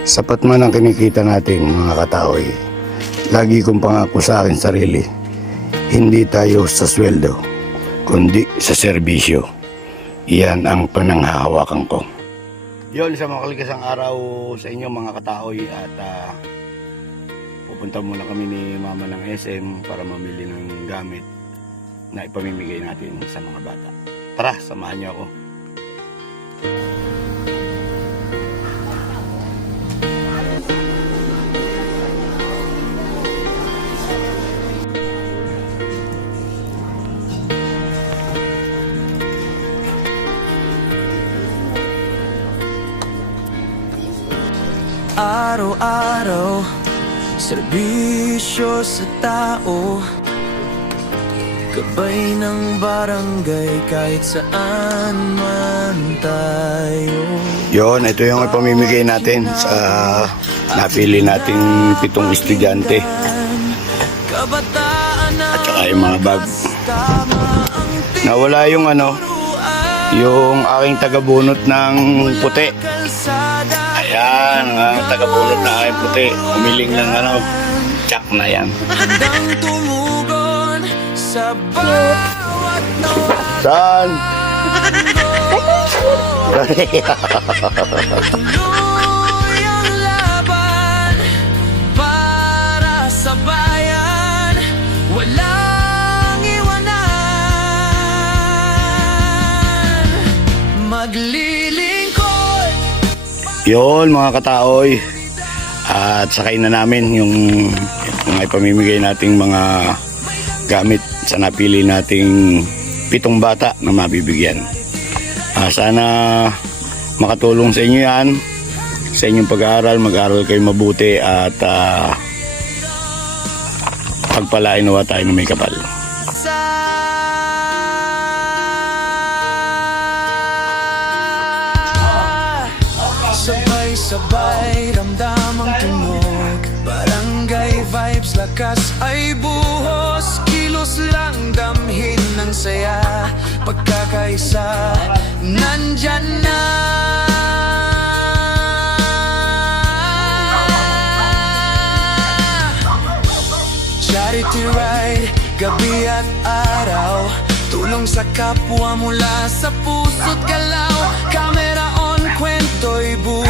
Sapat man ang kinikita natin mga kataoy. Lagi kong pangako sa akin sarili, hindi tayo sa sweldo, kundi sa serbisyo. Iyan ang pananghahawakan ko. Yon, sa makaligasang araw sa inyo mga kataoy, at pupunta muna kami ni mama ng SM para mamili ng gamit na ipamimigay natin sa mga bata. Tara, samahan niyo ako. Araw-araw, serbisyo sa tao, gabay ng barangay kahit saan man tayo. Yon, ito yung ipamimigay natin sa napili nating 7 estudyante. At saka yung mga bag. Nawala yung yung aking tagabunot ng puti. Ayan, ang tagabunot na aking puti. Umiling ng tsak na yan. Handang tumugon sa bawat Saan? tuloy ang laban para sa bayan, walang iwanan, maglilingkod. Yon mga kataoy, at sakay na namin yung mga ipamimigay nating mga gamit sa napili nating 7 bata na mabibigyan. Sana makatulong sa inyo yan sa inyong pag-aaral. Mag-aaral kayo mabuti at pagpalain nawa tayo ng may kapal. Sabay-sabay ramdam ang tunog, barangay vibes, lakas ay buhos, kilos lang damhin ng saya, pagkakaisa nandyan na. Charity ride, gabi at araw, tulong sa kapwa mula sa puso't galaw, camera on, kwento'y buhay.